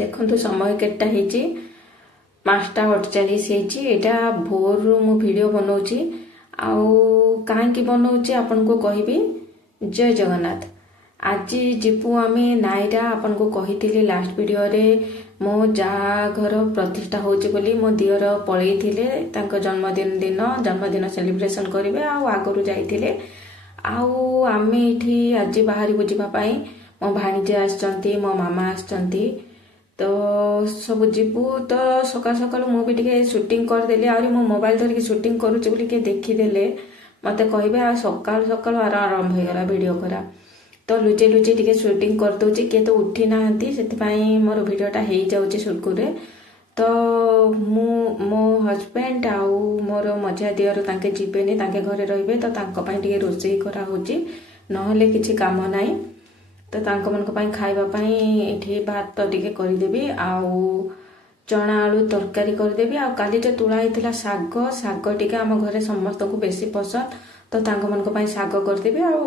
ଦେଖନ୍ତୁ ସମୟ କେତେଟା ହେଇଛି 5:48 ଏଇଟା ଭୋରରୁ ମୁଁ ଭିଡ଼ିଓ ବନାଉଛି। ଆଉ କାହିଁକି ବନାଉଛି ଆପଣଙ୍କୁ କହିବି। ଜୟ ଜଗନ୍ନାଥ। ଆଜି ଯିବୁ ଆମେ ନାଇରା। ଆପଣଙ୍କୁ କହିଥିଲି ଲାଷ୍ଟ ଭିଡ଼ିଓରେ ମୋ ଯାହା ଘର ପ୍ରତିଷ୍ଠା ହେଉଛି ବୋଲି। ମୋ ଦିଅର ପଳେଇଥିଲେ ତାଙ୍କ ଜନ୍ମଦିନ ସେଲିବ୍ରେସନ୍ କରିବେ ଆଉ ଆଗରୁ ଯାଇଥିଲେ। ଆଉ ଆମେ ଏଇଠି ଆଜି ବାହାରିବୁ ଯିବା ପାଇଁ। ମୋ ଭାଣିଜୀ ଆସିଛନ୍ତି, ମୋ ମାମା ଆସିଛନ୍ତି, ତ ସବୁ ଯିବୁ। ତ ସକାଳୁ ସକାଳୁ ମୁଁ ବି ଟିକେ ସୁଟିଂ କରିଦେଲି। ଆହୁରି ମୋ ମୋବାଇଲ ଧରିକି ସୁଟିଂ କରୁଛି ବୋଲି କିଏ ଦେଖିଦେଲେ ମୋତେ କହିବେ ଆଉ ସକାଳୁ ସକାଳୁ ଆରମ୍ଭ ହେଇଗଲା ଭିଡ଼ିଓ କରା। ତ ଲୁଚେଇ ଲୁଚେଇ ଟିକେ ସୁଟିଂ କରିଦେଉଛି। କିଏ ତ ଉଠି ନାହାନ୍ତି, ସେଥିପାଇଁ ମୋର ଭିଡ଼ିଓଟା ହେଇଯାଉଛି ସୁରୁଖୁରୁରେ। ତ ମୁଁ ମୋ ହଜବେଣ୍ଡ ଆଉ ମୋର ମଝିଆ ଦିଅର ତାଙ୍କେ ଯିବେନି, ତାଙ୍କେ ଘରେ ରହିବେ। ତ ତାଙ୍କ ପାଇଁ ଟିକେ ରୋଷେଇ କରାହେଉଛି, ନହେଲେ କିଛି କାମ ନାହିଁ। ତ ତାଙ୍କମାନଙ୍କ ପାଇଁ ଖାଇବା ପାଇଁ ଏଠି ଭାତ ଟିକେ କରିଦେବି, ଆଉ ଚଣା ଆଳୁ ତରକାରୀ କରିଦେବି। ଆଉ କାଲି ଯେଉଁ ତୁଳା ହେଇଥିଲା ଶାଗ ଟିକେ ଆମ ଘରେ ସମସ୍ତଙ୍କୁ ବେଶୀ ପସନ୍ଦ, ତ ତାଙ୍କମାନଙ୍କ ପାଇଁ ଶାଗ କରିଦେବି। ଆଉ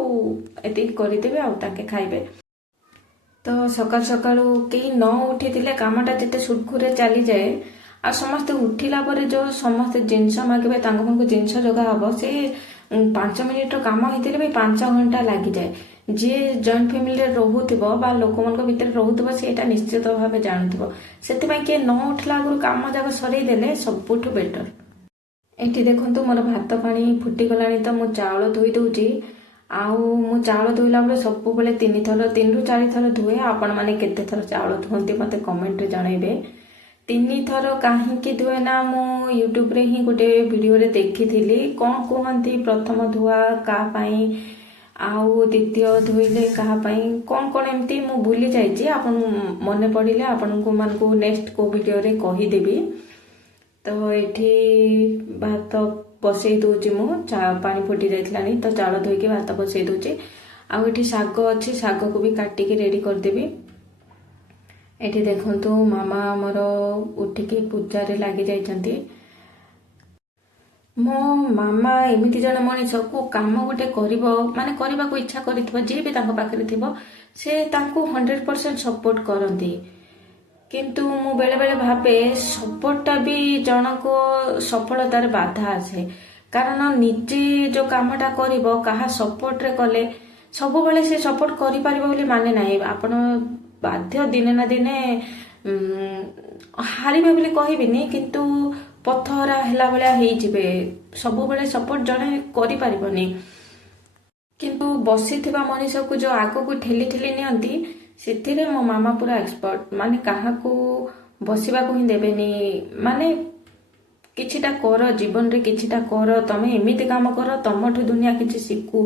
ଏତିକି କରିଦେବି, ଆଉ ତାଙ୍କେ ଖାଇବେ। ତ ସକାଳୁ ସକାଳୁ କେହି ନ ଉଠିଥିଲେ କାମଟା ଯେତେ ସୁରୁଖୁରୁରେ ଚାଲିଯାଏ। ଆଉ ସମସ୍ତେ ଉଠିଲା ପରେ ଯେଉଁ ସମସ୍ତେ ଜିନିଷ ମାଗିବେ, ତାଙ୍କମାନଙ୍କୁ ଜିନିଷ ଯୋଗା ହେବ, ସେ 5 ମିନିଟ୍ର କାମ ହେଇଥିଲେ ବି 5 ଘଣ୍ଟା ଲାଗିଯାଏ। ଯିଏ ଜଏଣ୍ଟ ଫ୍ୟାମିଲିରେ ରହୁଥିବ ବା ଲୋକମାନଙ୍କ ଭିତରେ ରହୁଥିବ ସେଇଟା ନିଶ୍ଚିତ ଭାବେ ଜାଣୁଥିବ। ସେଥିପାଇଁ କିଏ ନ ଉଠିଲା ଆଗରୁ କାମ ଯାକ ସରେଇ ଦେଲେ ସବୁଠୁ ବେଟର। ଏଠି ଦେଖନ୍ତୁ ମୋର ଭାତ ପାଣି ଫୁଟିଗଲାଣି, ତ ମୁଁ ଚାଉଳ ଧୋଇ ଦେଉଛି। ଆଉ ମୁଁ ଚାଉଳ ଧୋଇଲା ବେଳେ ସବୁବେଳେ 3ରୁ 4 ଥର ଧୁଏ। ଆପଣମାନେ କେତେ ଥର ଚାଉଳ ଧୁଅନ୍ତି ମୋତେ କମେଣ୍ଟରେ ଜଣାଇବେ। 3 ଥର କାହିଁକି ଧୁଏ ନା, ମୁଁ ୟୁଟ୍ୟୁବରେ ହିଁ ଗୋଟେ ଭିଡ଼ିଓରେ ଦେଖିଥିଲି କ'ଣ କୁହନ୍ତି ପ୍ରଥମ ଧୁଆ କାହା ପାଇଁ ଆଉ ଦ୍ୱିତୀୟ ଧୋଇଲେ କାହା ପାଇଁ, କ'ଣ ଏମିତି ମୁଁ ଭୁଲି ଯାଇଛି। ଆପଣ ମନେ ପଡ଼ିଲେ ଆପଣଙ୍କୁ ନେକ୍ସଟ କେଉଁ ଭିଡ଼ିଓରେ କହିଦେବି। ତ ଏଠି ଭାତ ବସେଇ ଦେଉଛି ମୁଁ। ପାଣି ଫୁଟି ଯାଇଥିଲାଣି, ତ ଚାଉଳ ଧୋଇକି ଭାତ ବସେଇ ଦେଉଛି। ଆଉ ଏଠି ଶାଗ ଅଛି, ଶାଗକୁ ବି କାଟିକି ରେଡ଼ି କରିଦେବି। ଏଠି ଦେଖନ୍ତୁ ମାମା ଆମର ଉଠିକି ପୂଜାରେ ଲାଗି ଯାଇଛନ୍ତି। ମୋ ମାମା ଏମିତି ଜଣେ ମଣିଷ, କେଉଁ କାମ ଗୋଟେ କରିବ ମାନେ କରିବାକୁ ଇଚ୍ଛା କରିଥିବ, ଯିଏ ବି ତାଙ୍କ ପାଖରେ ଥିବ ସେ ତାଙ୍କୁ 100% ସପୋର୍ଟ କରନ୍ତି। କିନ୍ତୁ ମୁଁ ବେଳେବେଳେ ଭାବେ ସପୋର୍ଟଟା ବି ଜଣଙ୍କ ସଫଳତାରେ ବାଧା ଆସେ। କାରଣ ନିଜେ ଯେଉଁ କାମଟା କରିବ କାହା ସପୋର୍ଟରେ କଲେ ସବୁବେଳେ ସେ ସପୋର୍ଟ କରିପାରିବ ବୋଲି ମାନେ ନାହିଁ। ଆପଣ ବାଧ୍ୟ ଦିନେ ନା ଦିନେ ହାରିବେ ବୋଲି କହିବିନି, କିନ୍ତୁ ପଥରା ହେଲା ଭଳିଆ ହେଇଯିବେ। ସବୁବେଳେ ସପୋର୍ଟ ଜଣେ କରିପାରିବନି। କିନ୍ତୁ ବସିଥିବା ମଣିଷକୁ ଯେଉଁ ଆଗକୁ ଠେଲି ଠେଲି ନିଅନ୍ତି, ସେଥିରେ ମୋ ମାମା ପୁରା ଏକ୍ସପର୍ଟ। ମାନେ କାହାକୁ ବସିବାକୁ ହିଁ ଦେବେନି। ମାନେ କିଛିଟା କର, ଜୀବନରେ କିଛିଟା କର, ତମେ ଏମିତି କାମ କର ତମଠୁ ଦୁନିଆ କିଛି ଶିଖୁ,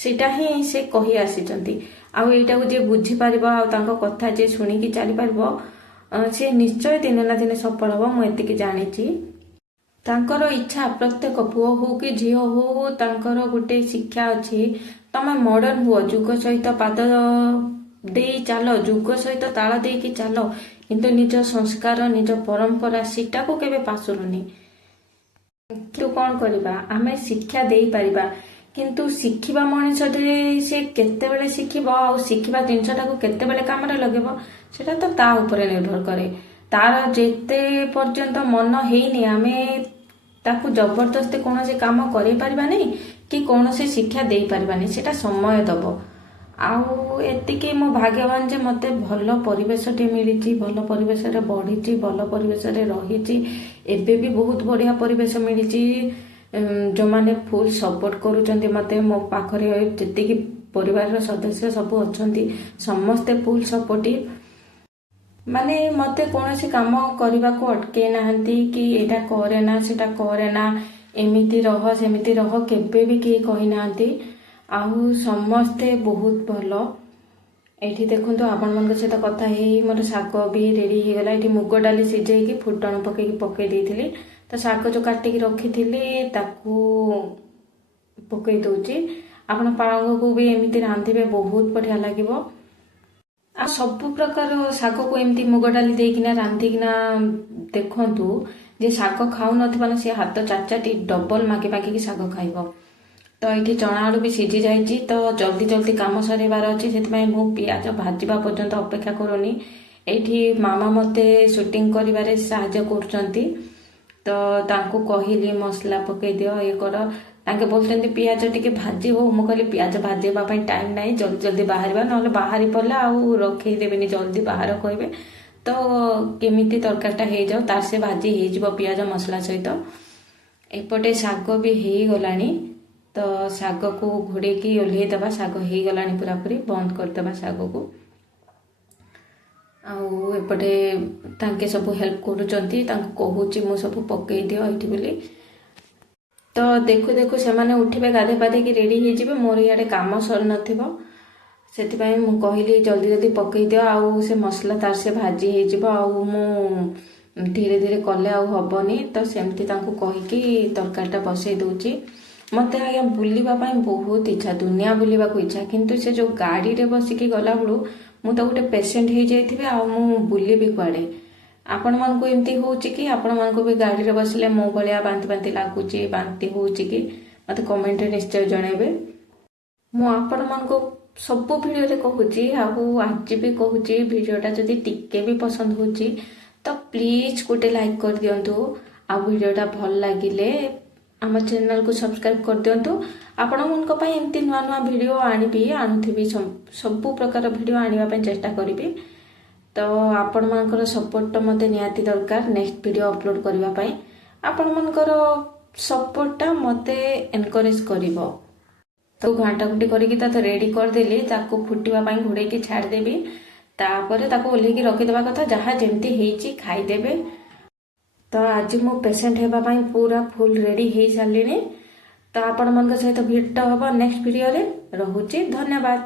ସେଇଟା ହିଁ ସେ କହି ଆସିଛନ୍ତି। ଆଉ ଏଇଟାକୁ ଯିଏ ବୁଝିପାରିବ ଆଉ ତାଙ୍କ କଥା ଯିଏ ଶୁଣିକି ଚାଲିପାରିବ, ସିଏ ନିଶ୍ଚୟ ଦିନେ ନା ଦିନେ ସଫଳ ହେବ, ମୁଁ ଏତିକି ଜାଣିଛି। ତାଙ୍କର ଇଚ୍ଛା ପ୍ରତ୍ୟେକ ପୁଅ ହଉ କି ଝିଅ ହଉ, ତାଙ୍କର ଗୋଟେ ଶିକ୍ଷା ଅଛି, ତମେ ମଡର୍ନ ହୁଅ, ଯୁଗ ସହିତ ପାଦ ଦେଇ ଚାଲ, ଯୁଗ ସହିତ ତାଳ ଦେଇକି ଚାଲ, କିନ୍ତୁ ନିଜ ସଂସ୍କାର ନିଜ ପରମ୍ପରା ସେଟାକୁ କେବେ ପାଶୁରୁନି। କିନ୍ତୁ କ'ଣ କରିବା, ଆମେ ଶିକ୍ଷା ଦେଇପାରିବା, କିନ୍ତୁ ଶିଖିବା ମଣିଷ ସେ କେତେବେଳେ ଶିଖିବ ଆଉ ଶିଖିବା ଜିନିଷଟାକୁ କେତେବେଳେ କାମରେ ଲଗେଇବ ସେଟା ତ ତା ଉପରେ ନିର୍ଭର କରେ। ତାର ଯେତେ ପର୍ଯ୍ୟନ୍ତ ମନ ହେଇନି ଆମେ ତାକୁ ଜବରଦସ୍ତି କୌଣସି କାମ କରେଇ ପାରିବାନି କି କୌଣସି ଶିକ୍ଷା ଦେଇପାରିବାନି, ସେଟା ସମୟ ଦବ। ଆଉ ଏତିକି ମୁଁ ଭାଗ୍ୟବାନ ଯେ ମୋତେ ଭଲ ପରିବେଶଟେ ମିଳିଛି, ଭଲ ପରିବେଶରେ ବଢ଼ିଛି, ଭଲ ପରିବେଶରେ ରହିଛି। ଏବେ ବି ବହୁତ ବଢ଼ିଆ ପରିବେଶ ମିଳିଛି। ଯେଉଁମାନେ ଫୁଲ୍ ସପୋର୍ଟ କରୁଛନ୍ତି ମୋତେ, ମୋ ପାଖରେ ଯେତିକି ପରିବାରର ସଦସ୍ୟ ସବୁ ଅଛନ୍ତି ସମସ୍ତେ ଫୁଲ୍ ସପୋର୍ଟିଭ। ମାନେ ମୋତେ କୌଣସି କାମ କରିବାକୁ ଅଟକେଇ ନାହାନ୍ତି କି ଏଇଟା କରେ ନା ସେଟା କରେ ନା, ଏମିତି ରହ ସେମିତି ରହ, କେବେ ବି କେହି କହିନାହାନ୍ତି। ଆଉ ସମସ୍ତେ ବହୁତ ଭଲ। ଏଇଠି ଦେଖନ୍ତୁ ଆପଣମାନଙ୍କ ସହିତ କଥା ହେଇ ମୋର ଶାଗ ବି ରେଡ଼ି ହେଇଗଲା। ଏଠି ମୁଗ ଡାଲି ସିଝେଇକି ଫୁଟଣ ପକେଇ ଦେଇଥିଲି। ତ ଶାଗ ଯେଉଁ କାଟିକି ରଖିଥିଲି ତାକୁ ପକେଇ ଦେଉଛି। ଆପଣ ପାଳଙ୍ଗକୁ ବି ଏମିତି ରାନ୍ଧିବେ, ବହୁତ ବଢ଼ିଆ ଲାଗିବ। ଆଉ ସବୁ ପ୍ରକାର ଶାଗକୁ ଏମିତି ମୁଗ ଡାଲି ଦେଇକିନା ରାନ୍ଧିକିନା ଦେଖନ୍ତୁ, ଯେ ଶାଗ ଖାଉନଥିବ ନା ସେ ହାତ ଚାଟି ଡବଲ ମାଗିକି ଶାଗ ଖାଇବ। ତ ଏଠି ଚଣା ଆଳୁ ବି ସିଝି ଯାଇଛି, ତ ଜଲ୍ଦି କାମ ସରେଇବାର ଅଛି, ସେଥିପାଇଁ ମୁଁ ପିଆଜ ଭାଜିବା ପର୍ଯ୍ୟନ୍ତ ଅପେକ୍ଷା କରୁନି। ଏଇଠି ମାମା ମୋତେ ସୁଟିଂ କରିବାରେ ସାହାଯ୍ୟ କରୁଛନ୍ତି। ତ ତାଙ୍କୁ କହିଲି ମସଲା ପକେଇ ଦିଅ ଇଏ କର, ତାଙ୍କେ କହୁଛନ୍ତି ପିଆଜ ଟିକେ ଭାଜି ହଉ। ମୁଁ କହିଲି ପିଆଜ ଭାଜିବା ପାଇଁ ଟାଇମ୍ ନାହିଁ, ଜଲ୍ଦି ଜଲ୍ଦି ବାହାରିବା, ନହେଲେ ବାହାରି ପଡ଼ିଲେ ଆଉ ରଖେଇଦେବେନି, ଜଲ୍ଦି ବାହାର କହିବେ। ତ କେମିତି ତରକାରୀଟା ହେଇଯାଉ, ତାର ସେ ଭାଜି ହେଇଯିବ ପିଆଜ ମସଲା ସହିତ। ଏପଟେ ଶାଗ ବି ହେଇଗଲାଣି, ତ ଶାଗକୁ ଘୋଡ଼େଇକି ଓହ୍ଲେଇ ଦେବା। ଶାଗ ହେଇଗଲାଣି ପୁରାପୁରି, ବନ୍ଦ କରିଦେବା ଶାଗକୁ। ଆଉ ଏପଟେ ତାଙ୍କେ ସବୁ ହେଲ୍ପ କରୁଛନ୍ତି, ତାଙ୍କୁ କହୁଛି ମୁଁ ସବୁ ପକେଇ ଦିଅ ଏଇଠି ବୋଲି। ତ ଦେଖୁ ଦେଖୁ ସେମାନେ ଉଠିବେ, ଗାଧୋଇ ପାଧେଇକି ରେଡ଼ି ହେଇଯିବେ, ମୋର ଇଆଡ଼େ କାମ ସରିନଥିବ। ସେଥିପାଇଁ ମୁଁ କହିଲି ଜଲ୍ଦି ଜଲ୍ଦି ପକେଇ ଦିଅ, ଆଉ ସେ ମସଲା ତାର ସେ ଭାଜି ହେଇଯିବ, ଆଉ ମୁଁ ଧୀରେ ଧୀରେ କଲେ ଆଉ ହବନି। ତ ସେମିତି ତାଙ୍କୁ କହିକି ତରକାରୀଟା ବସେଇ ଦେଉଛି। ମୋତେ ଆଜ୍ଞା ବୁଲିବା ପାଇଁ ବହୁତ ଇଚ୍ଛା, ଦୁନିଆ ବୁଲିବାକୁ ଇଚ୍ଛା, କିନ୍ତୁ ସେ ଯେଉଁ ଗାଡ଼ିରେ ବସିକି ଗଲାବେଳୁ ମୁଁ ତ ଗୋଟେ ପେସେଣ୍ଟ ହେଇଯାଇଥିବି, ଆଉ ମୁଁ ବୁଲିବି କୁଆଡ଼େ। ଆପଣମାନଙ୍କୁ ଏମିତି ହେଉଛି କି? ଆପଣମାନଙ୍କୁ ବି ଗାଡ଼ିରେ ବସିଲେ ମୋ ଭଳିଆ ବାନ୍ତି ବାନ୍ତି ଲାଗୁଛି, ବାନ୍ତି ହେଉଛି କି? ମୋତେ କମେଣ୍ଟରେ ନିଶ୍ଚୟ ଜଣାଇବେ। ମୁଁ ଆପଣମାନଙ୍କୁ ସବୁ ଭିଡ଼ିଓରେ କହୁଛି, ଆଉ ଆଜି ବି କହୁଛି, ଭିଡ଼ିଓଟା ଯଦି ଟିକେ ବି ପସନ୍ଦ ହେଉଛି ତ ପ୍ଲିଜ୍ ଗୋଟେ ଲାଇକ୍ କରିଦିଅନ୍ତୁ। ଆଉ ଭିଡ଼ିଓଟା ଭଲ ଲାଗିଲେ ଆମ ଚ୍ୟାନେଲକୁ ସବସ୍କ୍ରାଇବ୍ କରିଦିଅନ୍ତୁ। ଆପଣମାନଙ୍କ ପାଇଁ ଏମିତି ନୂଆ ନୂଆ ଭିଡ଼ିଓ ଆଣୁଥିବି, ସବୁ ପ୍ରକାର ଭିଡ଼ିଓ ଆଣିବା ପାଇଁ ଚେଷ୍ଟା କରିବି। ତ ଆପଣମାନଙ୍କର ସପୋର୍ଟଟା ମୋତେ ନିହାତି ଦରକାର ନେକ୍ସଟ ଭିଡ଼ିଓ ଅପଲୋଡ଼ କରିବା ପାଇଁ। ଆପଣମାନଙ୍କର ସପୋର୍ଟଟା ମୋତେ ଏନକରେଜ୍ କରିବ। ତ ଘାଣ୍ଟାଘୁଣ୍ଟି କରିକି ତାକୁ ରେଡ଼ି କରିଦେଲି, ତାକୁ ଫୁଟିବା ପାଇଁ ଘୋଡ଼େଇକି ଛାଡ଼ିଦେବି। ତାପରେ ତାକୁ ଓହ୍ଲେଇକି ରଖିଦେବା କଥା, ଯାହା ଯେମିତି ହେଇଛି ଖାଇଦେବେ। ତ ଆଜି ମୁଁ ପେସେଣ୍ଟ ହେବା ପାଇଁ ପୁରା ଫୁଲ୍ ରେଡ଼ି ହେଇସାରିଲିଣି। ତ ଆପଣମାନଙ୍କ ସହିତ ଭେଟ ହେବ ନେକ୍ସଟ ଭିଡ଼ିଓରେ। ରହୁଛି, ଧନ୍ୟବାଦ।